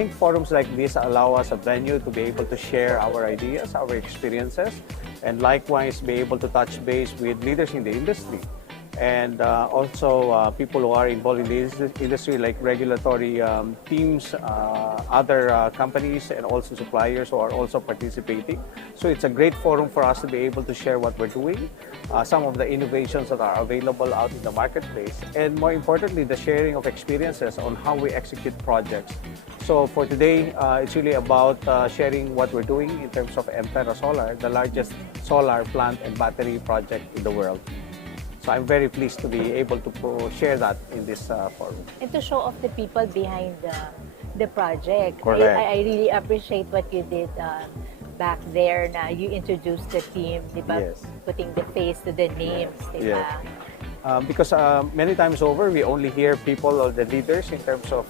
think forums like this allow us a venue to be able to share our ideas, our experiences, and likewise be able to touch base with leaders in the industry. And also people who are involved in the industry, like regulatory teams, other companies, and also suppliers who are also participating. So it's a great forum for us to be able to share what we're doing, some of the innovations that are available out in the marketplace, and more importantly, the sharing of experiences on how we execute projects. So for today, it's really about sharing what we're doing in terms of MTerra Solar, the largest solar plant and battery project in the world. So I'm very pleased to be able to share that in this forum. And to show off the people behind the project. Correct. I really appreciate what you did back there. Na you introduced the team, diba? Yes. Putting the face to the names, diba? Yes. Because many times over, we only hear people or the leaders in terms of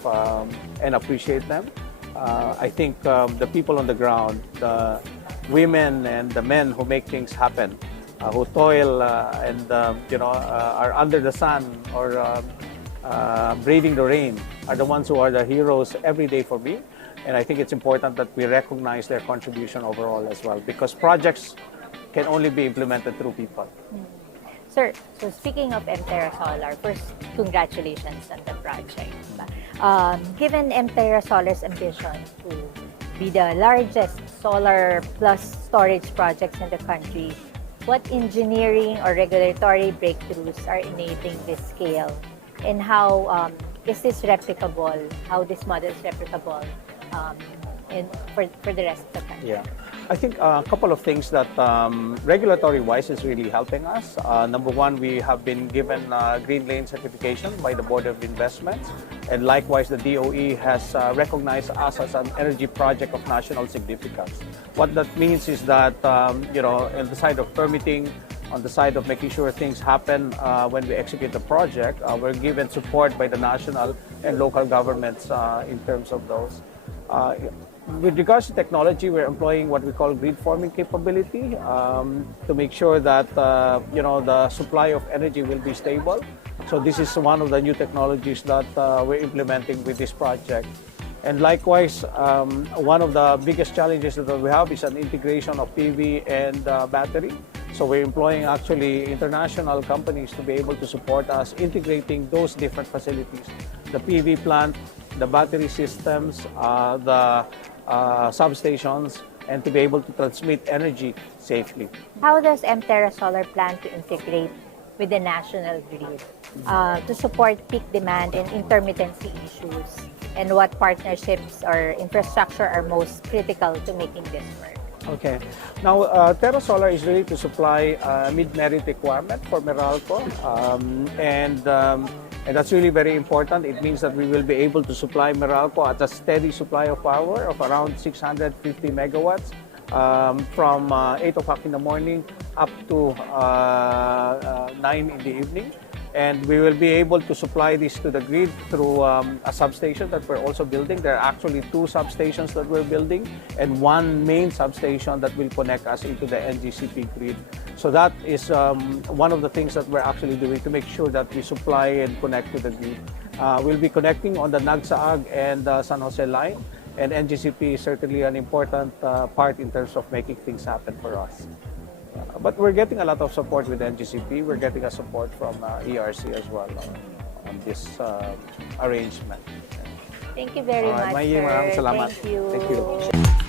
and appreciate them. I think the people on the ground, the women and the men who make things happen, who toil and are under the sun or braving the rain, are the ones who are the heroes every day for me. And I think it's important that we recognize their contribution overall as well, because projects can only be implemented through people. Sir, so speaking of MTerra Solar, first, congratulations on the project. Given MTerra Solar's ambition to be the largest solar plus storage projects in the country, what engineering or regulatory breakthroughs are enabling this scale? And how is this replicable? How this model is replicable for the rest of the country? Yeah, I think a couple of things that regulatory-wise is really helping us. Number one, we have been given Green Lane certification by the Board of Investments, and likewise the DOE has recognized us as an energy project of national significance. What that means is that on the side of permitting, on the side of making sure things happen when we execute the project, we're given support by the national and local governments in terms of those. With regards to technology, we're employing what we call grid forming capability to make sure that the supply of energy will be stable. So this is one of the new technologies that we're implementing with this project. And likewise, one of the biggest challenges that we have is an integration of PV and battery. So we're employing actually international companies to be able to support us integrating those different facilities, the PV plant, the battery systems, the substations, and to be able to transmit energy safely. How does MTerra Solar plan to integrate with the national grid to support peak demand and intermittency issues? And what partnerships or infrastructure are most critical to making this work? Okay. Now, Terra Solar is ready to supply a mid-merit requirement for Meralco, and that's really very important. It means that we will be able to supply Meralco at a steady supply of power of around 650 megawatts from 8 o'clock in the morning up to 9 in the evening. And we will be able to supply this to the grid through a substation that we're also building. There are actually 2 substations that we're building and 1 main substation that will connect us into the NGCP grid. So that is one of the things that we're actually doing to make sure that we supply and connect to the grid. We'll be connecting on the Nagsaag and San Jose line, and NGCP is certainly an important part in terms of making things happen for us. But we're getting a lot of support with NGCP. We're getting a support from ERC as well on this arrangement. Thank you very much, Mayie, maraming sir. salamat. Thank you. Thank you.